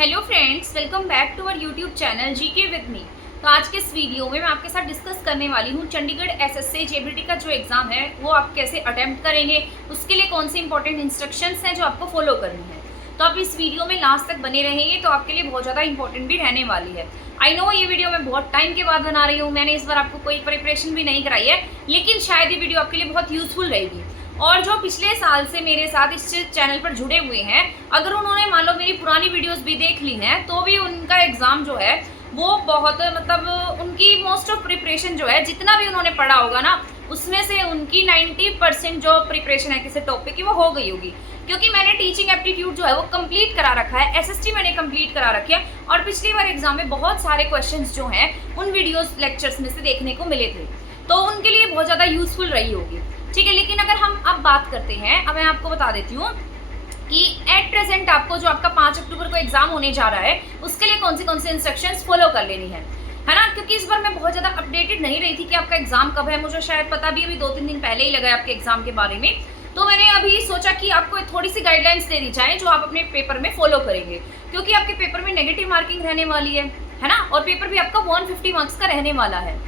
Hello friends, welcome back to our YouTube channel GK with me. तो आज के इस वीडियो में मैं आपके साथ डिस्कस करने वाली हूँ चंडीगढ़ एसएससी जेबीटी का जो एग्ज़ाम है वो आप कैसे अटेम्प्ट करेंगे, उसके लिए कौन सी इंपॉर्टेंट इंस्ट्रक्शंस हैं जो आपको फॉलो करनी है। तो आप इस वीडियो में लास्ट तक बने रहेंगे तो आपके लिए बहुत ज़्यादा इंपॉर्टेंट भी रहने वाली है। आई नो ये वीडियो मैं बहुत टाइम के बाद बना रही हूँ, मैंने इस बार आपको कोई प्रिपरेशन भी नहीं कराई है, लेकिन शायद ये वीडियो आपके लिए बहुत यूजफुल रहेगी। और जो पिछले साल से मेरे साथ इस चैनल पर जुड़े हुए हैं, अगर उन्होंने मान लो मेरी पुरानी वीडियोस भी देख ली हैं तो भी उनका एग्ज़ाम जो है वो बहुत उनकी मोस्ट ऑफ प्रिपरेशन जो है, जितना भी उन्होंने पढ़ा होगा ना, उसमें से उनकी 90% जो प्रिपरेशन है किसी टॉपिक की वो हो गई होगी। क्योंकि मैंने टीचिंग एप्टीट्यूड जो है वो कंप्लीट करा रखा है, एसएसटी मैंने कंप्लीट करा रखी है, और पिछली बार एग्जाम में बहुत सारे क्वेश्चंस जो हैं उन वीडियोस लेक्चर्स में से देखने को मिले थे, तो उनके लिए बहुत ज़्यादा यूजफुल रही होगी। ठीक है, लेकिन अगर हम अब बात करते हैं, अब मैं आपको बता देती हूँ कि एट प्रेजेंट आपको जो आपका 5 अक्टूबर को एग्जाम होने जा रहा है उसके लिए कौन सी इंस्ट्रक्शंस फॉलो कर लेनी है ना। क्योंकि इस बार मैं बहुत ज़्यादा अपडेटेड नहीं रही थी कि आपका एग्जाम कब है, मुझे शायद पता भी अभी 2-3 दिन पहले ही लगा है आपके एग्जाम के बारे में। तो मैंने अभी सोचा कि आपको थोड़ी सी गाइडलाइंस दे दी जाए जो आप अपने पेपर में फॉलो करेंगे, क्योंकि आपके पेपर में नेगेटिव मार्किंग रहने वाली है ना, और पेपर भी आपका 150 मार्क्स का रहने वाला है।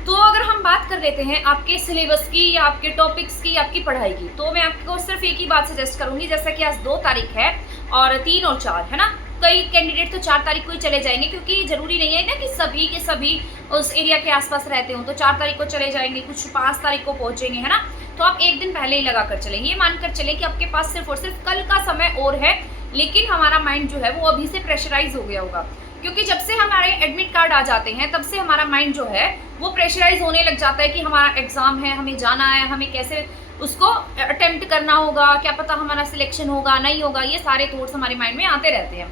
तो अगर हम बात कर लेते हैं आपके सिलेबस की या आपके टॉपिक्स की, आपकी पढ़ाई की, तो मैं आपको सिर्फ एक ही बात सजेस्ट करूंगी, जैसा कि आज 2 तारीख है और 3 और 4 है ना। कई कैंडिडेट तो 4 तारीख को ही चले जाएंगे, क्योंकि जरूरी नहीं है ना कि सभी के सभी उस एरिया के आसपास रहते हो, तो 4 तारीख को चले जाएंगे, कुछ 5 तारीख को पहुंचेंगे, है ना। तो आप एक दिन पहले ही लगा कर चलेंगे, ये मानकर चलें कि आपके पास सिर्फ और सिर्फ कल का समय और है, लेकिन हमारा माइंड जो है वो अभी से प्रेशराइज हो गया होगा। क्योंकि जब से हमारे एडमिट कार्ड आ जाते हैं तब से हमारा माइंड जो है वो प्रेशराइज होने लग जाता है कि हमारा एग्जाम है, हमें जाना है, हमें कैसे उसको अटेम्प्ट करना होगा, क्या पता हमारा सिलेक्शन होगा नहीं होगा, ये सारे थॉट्स हमारे माइंड में आते रहते हैं।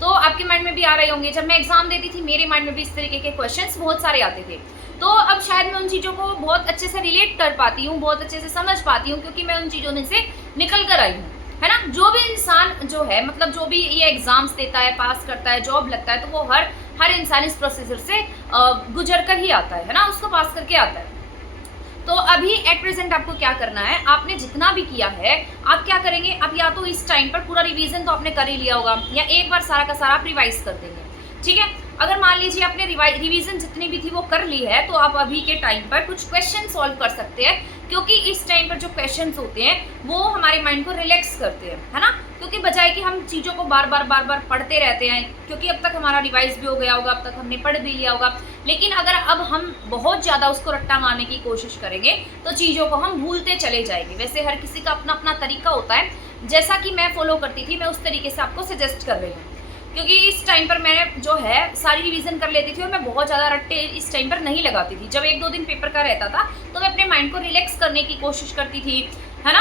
तो आपके माइंड में भी आ रहे होंगे, जब मैं एग्जाम देती थी मेरे माइंड में भी इस तरीके के क्वेश्चंस बहुत सारे आते थे। तो अब शायद मैं उन चीज़ों को बहुत अच्छे से रिलेट कर पाती हूँ, बहुत अच्छे से समझ पाती हूँ, क्योंकि मैं उन चीज़ों से निकल कर आई हूँ, है ना। जो भी इंसान जो है, मतलब जो भी ये एग्जाम्स देता है, पास करता है, जॉब लगता है, तो वो हर इंसान इस प्रोसीजर से गुजर कर ही आता है ना, उसको पास करके आता है। तो अभी एट प्रेजेंट आपको क्या करना है, आपने जितना भी किया है आप क्या करेंगे, आप या तो इस टाइम पर पूरा रिवीजन तो आपने कर ही लिया होगा, या एक बार सारा का सारा आप रिवाइज कर देंगे। ठीक है, अगर मान लीजिए आपने रिवीजन जितनी भी थी वो कर ली है, तो आप अभी के टाइम पर कुछ क्वेश्चन सॉल्व कर सकते हैं, क्योंकि इस टाइम पर जो क्वेश्चंस होते हैं वो हमारे माइंड को रिलैक्स करते हैं, है ना। क्योंकि बजाय कि हम चीज़ों को बार बार पढ़ते रहते हैं, क्योंकि अब तक हमारा रिवाइज भी हो गया होगा, अब तक हमने पढ़ भी लिया होगा, लेकिन अगर अब हम बहुत ज़्यादा उसको रट्टा मारने की कोशिश करेंगे तो चीज़ों को हम भूलते चले जाएंगे। वैसे हर किसी का अपना अपना तरीका होता है, जैसा कि मैं फॉलो करती थी मैं उस तरीके से आपको सजेस्ट कर रही हूँ। क्योंकि इस टाइम पर मैं जो है सारी रिवीजन कर लेती थी और मैं बहुत ज़्यादा रट्टे इस टाइम पर नहीं लगाती थी। जब 1-2 दिन पेपर का रहता था तो मैं अपने माइंड को रिलैक्स करने की कोशिश करती थी, है ना।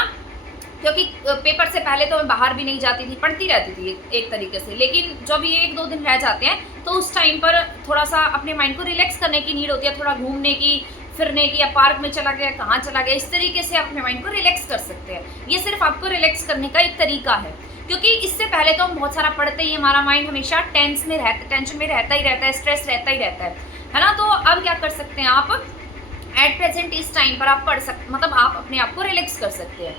क्योंकि पेपर से पहले तो मैं बाहर भी नहीं जाती थी, पढ़ती रहती थी एक तरीके से, लेकिन जब ये 1-2 दिन रह जाते हैं तो उस टाइम पर थोड़ा सा अपने माइंड को रिलैक्स करने की नीड होती है, थोड़ा घूमने की, फिरने की, या पार्क में चला गया, कहाँ चला गया, इस तरीके से अपने माइंड को रिलैक्स कर सकते हैं। ये सिर्फ आपको रिलैक्स करने का एक तरीका है, क्योंकि इससे पहले तो हम बहुत सारा पढ़ते ही, हमारा माइंड हमेशा टेंशन में रहता ही रहता है, स्ट्रेस रहता ही रहता है ना। तो अब क्या कर सकते हैं आप, एट प्रेजेंट इस टाइम पर आप पढ़ सकते, मतलब आप अपने आप को रिलैक्स कर सकते हैं।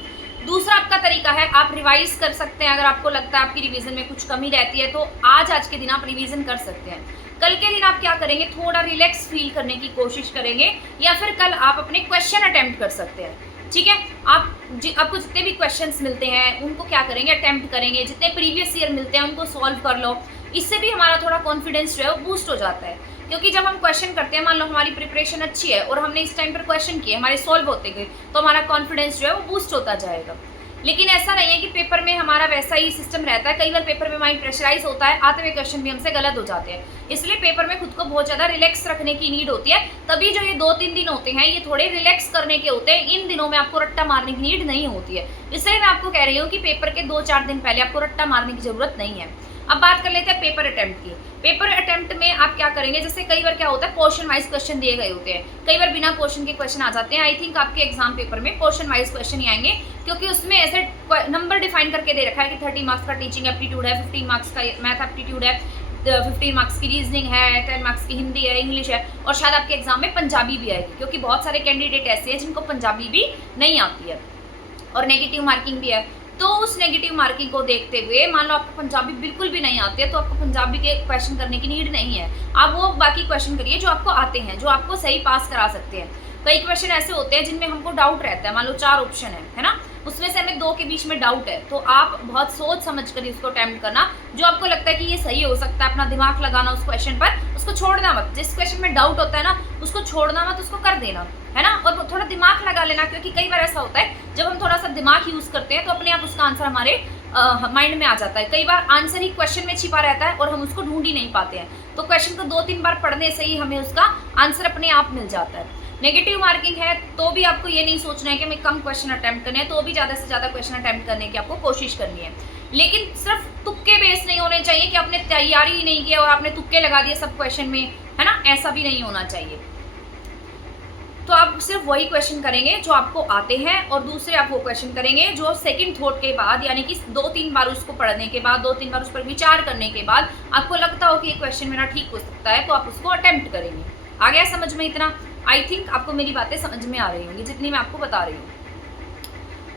दूसरा आपका तरीका है, आप रिवाइज कर सकते हैं। अगर आपको लगता है आपकी रिवीजन में कुछ कमी रहती है तो आज के दिन आप रिवीजन कर सकते हैं। कल के दिन आप क्या करेंगे, थोड़ा रिलैक्स फील करने की कोशिश करेंगे, या फिर कल आप अपने क्वेश्चन अटेम्प्ट कर सकते हैं। ठीक है, आपको जितने भी क्वेश्चंस मिलते हैं उनको क्या करेंगे, अटेम्प्ट करेंगे, जितने प्रीवियस ईयर मिलते हैं उनको सॉल्व कर लो। इससे भी हमारा थोड़ा कॉन्फिडेंस जो है वो बूस्ट हो जाता है, क्योंकि जब हम क्वेश्चन करते हैं, मान लो हमारी प्रिपरेशन अच्छी है और हमने इस टाइम पर क्वेश्चन किए, हमारे सॉल्व होते गए, तो हमारा कॉन्फिडेंस जो है वो बूस्ट होता जाएगा। लेकिन ऐसा नहीं है कि पेपर में हमारा वैसा ही सिस्टम रहता है, कई बार पेपर में माइंड प्रेशराइज होता है, आते हुए क्वेश्चन भी हमसे गलत हो जाते हैं, इसलिए पेपर में खुद को बहुत ज़्यादा रिलैक्स रखने की नीड होती है। तभी जो ये 2-3 दिन होते हैं ये थोड़े रिलैक्स करने के होते हैं, इन दिनों में आपको रट्टा मारने की नीड नहीं होती है। इसलिए मैं आपको कह रही हूँ कि पेपर के 2-4 दिन पहले आपको रट्टा मारने की जरूरत नहीं है। अब बात कर लेते हैं पेपर अटेम्प्ट की। पेपर अटेम्प्ट में आप क्या करेंगे, जैसे कई बार क्या होता है पोर्शन वाइज क्वेश्चन दिए गए होते हैं, कई बार बिना पोर्शन के क्वेश्चन आ जाते हैं। आई थिंक आपके एग्जाम पेपर में पोर्शन वाइज क्वेश्चन ही आएंगे, क्योंकि उसमें ऐसे नंबर डिफाइन करके दे रखा है कि 30 मार्क्स का टीचिंग एप्टीट्यूड है, 15 मार्क्स का मैथ एप्टीट्यूड है, 15 मार्क्स की रीजनिंग है, 10 मार्क्स की हिंदी है, इंग्लिश है, और शायद आपके एग्जाम में पंजाबी भी आएगी, क्योंकि बहुत सारे कैंडिडेट ऐसे हैं जिनको पंजाबी भी नहीं आती है और नेगेटिव मार्किंग भी है। तो उस नेगेटिव मार्किंग को देखते हुए मान लो आपको पंजाबी बिल्कुल भी नहीं आती है, तो आपको पंजाबी के क्वेश्चन करने की नीड नहीं है। आप वो बाकी क्वेश्चन करिए जो आपको आते हैं, जो आपको सही पास करा सकते हैं। कई क्वेश्चन ऐसे होते हैं जिनमें हमको डाउट रहता है, मान लो 4 ऑप्शन है ना, उसमें से हमें 2 के बीच में डाउट है, तो आप बहुत सोच समझ कर उसको अटेम्प्ट करना। जो आपको लगता है कि ये सही हो सकता है, अपना दिमाग लगाना उस क्वेश्चन पर, उसको छोड़ना मत। जिस क्वेश्चन में डाउट होता है ना, उसको छोड़ना मत, उसको कर देना, है ना। और थोड़ा दिमाग लगा लेना, क्योंकि कई बार ऐसा होता है जब हम थोड़ा सा दिमाग यूज करते हैं तो अपने आप उसका आंसर हमारे माइंड में आ जाता है। कई बार आंसर ही क्वेश्चन में छिपा रहता है और हम उसको ढूंढ ही नहीं पाते हैं, तो क्वेश्चन को 2-3 बार पढ़ने से ही हमें उसका आंसर अपने आप मिल जाता है। नेगेटिव मार्किंग है तो भी आपको ये नहीं सोचना है कि हमें कम क्वेश्चन अटेम्प्ट करने हैं, तो भी ज़्यादा से ज़्यादा क्वेश्चन अटेम्प्ट करने की आपको कोशिश करनी है। लेकिन सिर्फ तुक्के बेस नहीं होने चाहिए कि आपने तैयारी ही नहीं की और आपने तुक्के लगा दिए सब क्वेश्चन में, है ना, ऐसा भी नहीं होना चाहिए। तो आप सिर्फ वही क्वेश्चन करेंगे जो आपको आते हैं, और दूसरे आप वो क्वेश्चन करेंगे जो सेकंड थॉट के बाद, यानी कि 2-3 बार उसको पढ़ने के बाद, 2-3 बार उस पर विचार करने के बाद आपको लगता हो कि ये क्वेश्चन मेरा ठीक हो सकता है, तो आप उसको अटेम्प्ट करेंगे। आ गया समझ में इतना? आई थिंक आपको मेरी बातें समझ में आ रही होंगी जितनी मैं आपको बता रही हूँ।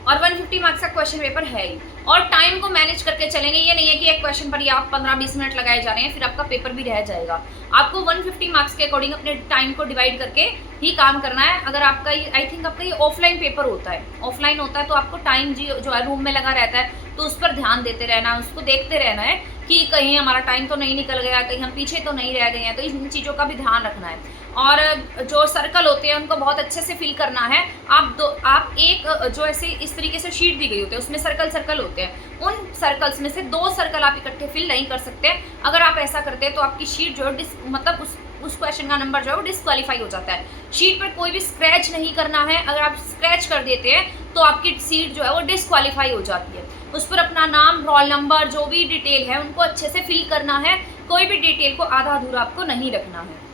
और 150 मार्क्स का क्वेश्चन पेपर है ही, और टाइम को मैनेज करके चलेंगे। ये नहीं है कि एक क्वेश्चन पर ही आप 15-20 मिनट लगाए जा रहे हैं, फिर आपका पेपर भी रह जाएगा। आपको 150 मार्क्स के अकॉर्डिंग अपने टाइम को डिवाइड करके ही काम करना है। अगर आपका आई थिंक आपका ये ऑफलाइन पेपर होता है, ऑफलाइन होता है तो आपको टाइम जो है रूम में लगा रहता है, तो उस पर ध्यान देते रहना है, उसको देखते रहना है कि कहीं हमारा टाइम तो नहीं निकल गया, कहीं हम पीछे तो नहीं रह गए हैं, तो इन चीज़ों का भी ध्यान रखना है। और जो सर्कल होते हैं उनको बहुत अच्छे से फिल करना है। आप एक जो ऐसे इस तरीके से शीट दी गई होती है, उसमें सर्कल होते हैं, उन सर्कल्स में से 2 सर्कल आप इकट्ठे फिल नहीं कर सकते। अगर आप ऐसा करते हैं तो आपकी शीट जो है मतलब उस क्वेश्चन का नंबर जो है वो डिस्क्वालीफाई हो जाता है। शीट पर कोई भी स्क्रैच नहीं करना है, अगर आप स्क्रैच कर देते हैं तो आपकी सीट जो है वो डिस्क्वालीफाई हो जाती है। उस पर अपना नाम, रोल नंबर, जो भी डिटेल है उनको अच्छे से फिल करना है, कोई भी डिटेल को आधा अधूरा आपको नहीं रखना है,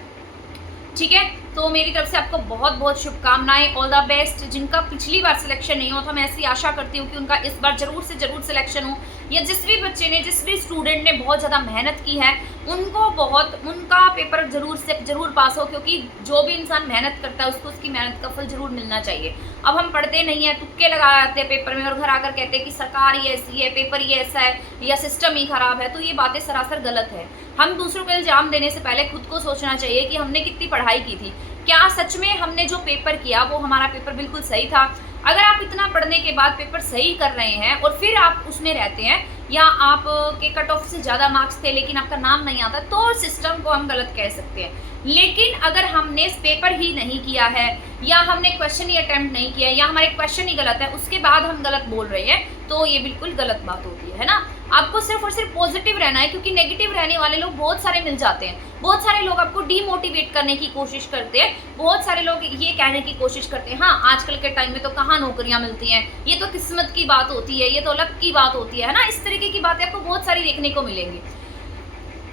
ठीक है। तो मेरी तरफ से आपको बहुत बहुत शुभकामनाएं, ऑल द बेस्ट। जिनका पिछली बार सिलेक्शन नहीं हुआ था, मैं ऐसी आशा करती हूँ कि उनका इस बार जरूर से जरूर सिलेक्शन हो, या जिस भी बच्चे ने, जिस भी स्टूडेंट ने बहुत ज़्यादा मेहनत की है उनका पेपर जरूर से जरूर पास हो, क्योंकि जो भी इंसान मेहनत करता है उसको उसकी मेहनत का फल जरूर मिलना चाहिए। अब हम पढ़ते नहीं है, तुक्के लगा आते हैं पेपर में और घर आकर कहते हैं कि सरकार ही ऐसी है, पेपर ही ऐसा है, या सिस्टम ही खराब है, तो ये बातें सरासर गलत है। हम दूसरों को इल्जाम देने से पहले खुद को सोचना चाहिए कि हमने कितनी पढ़ाई की थी, क्या सच में हमने जो पेपर किया वो हमारा पेपर बिल्कुल सही था। अगर आप इतना पढ़ने के बाद पेपर सही कर रहे हैं और फिर आप उसमें रहते हैं, या आप के कट ऑफ से ज़्यादा मार्क्स थे लेकिन आपका नाम नहीं आता, तो सिस्टम को हम गलत कह सकते हैं। लेकिन अगर हमने पेपर ही नहीं किया है, या हमने क्वेश्चन ही अटेम्प्ट नहीं किया है, या हमारे क्वेश्चन ही गलत है, उसके बाद हम गलत बोल रहे हैं, तो ये बिल्कुल गलत बात होती है ना। आपको सिर्फ और सिर्फ पॉजिटिव रहना है, क्योंकि नेगेटिव रहने वाले लोग बहुत सारे मिल जाते हैं। बहुत सारे लोग आपको डीमोटिवेट करने की कोशिश करते हैं, बहुत सारे लोग ये कहने की कोशिश करते हैं, हाँ आजकल के टाइम में तो कहाँ नौकरियां मिलती हैं, ये तो किस्मत की बात होती है, ये तो लक की बात होती है ना। इस तरीके की बातें आपको बहुत सारी देखने को मिलेंगी।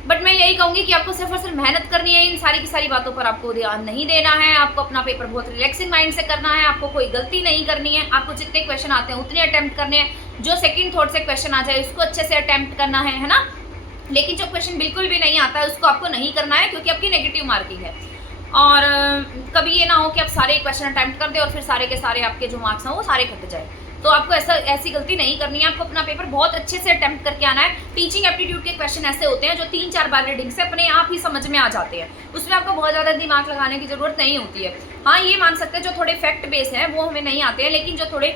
बट मैं यही कहूँगी कि आपको सिर्फ और सिर्फ मेहनत करनी है, इन सारी की सारी बातों पर आपको ध्यान नहीं देना है। आपको अपना पेपर बहुत रिलैक्सिंग माइंड से करना है, आपको कोई गलती नहीं करनी है, आपको जितने क्वेश्चन आते हैं उतने अटेम्प्ट करने हैं। जो सेकंड थॉट से क्वेश्चन आ जाए उसको अच्छे से अटेम्प्ट करना है ना। लेकिन जो क्वेश्चन बिल्कुल भी नहीं आता है उसको आपको नहीं करना है, क्योंकि आपकी नेगेटिव मार्किंग है। और कभी ये ना हो कि आप सारे क्वेश्चन अटेम्प्ट कर दे और फिर सारे के सारे आपके जो मार्क्स हैं वो सारे कट जाए। तो आपको ऐसी गलती नहीं करनी है। आपको अपना पेपर बहुत अच्छे से अटेम्प्ट करके आना है। टीचिंग एप्टीट्यूड के क्वेश्चन ऐसे होते हैं जो 3-4 बार रीडिंग से अपने आप ही समझ में आ जाते हैं, उसमें आपको बहुत ज़्यादा दिमाग लगाने की जरूरत नहीं होती है। हाँ, ये मान सकते हैं जो थोड़े फैक्ट बेस हैं वो हमें नहीं आते हैं, लेकिन जो थोड़े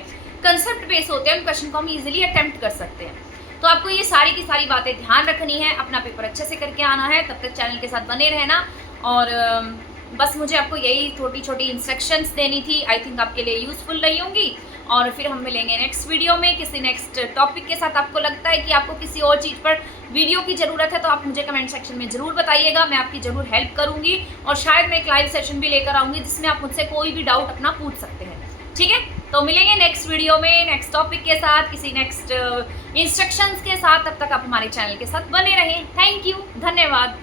कंसेप्ट बेस होते हैं उन क्वेश्चन को हम ईजिली अटेम्प्ट कर सकते हैं। तो आपको ये सारी की सारी बातें ध्यान रखनी है, अपना पेपर अच्छे से करके आना है। तब तक चैनल के साथ बने रहना। और बस मुझे आपको यही छोटी छोटी इंस्ट्रक्शंस देनी थी। आई थिंक आपके लिए यूज़फुल रही होंगी। और फिर हम मिलेंगे नेक्स्ट वीडियो में किसी नेक्स्ट टॉपिक के साथ। आपको लगता है कि आपको किसी और चीज़ पर वीडियो की ज़रूरत है तो आप मुझे कमेंट सेक्शन में ज़रूर बताइएगा, मैं आपकी ज़रूर हेल्प करूँगी। और शायद मैं एक लाइव सेशन भी लेकर आऊँगी जिसमें आप मुझसे कोई भी डाउट अपना पूछ सकते हैं। ठीक है, तो मिलेंगे नेक्स्ट वीडियो में नेक्स्ट टॉपिक के साथ, किसी नेक्स्ट इंस्ट्रक्शंस के साथ। तब तक आप हमारे चैनल के साथ बने रहें। थैंक यू, धन्यवाद।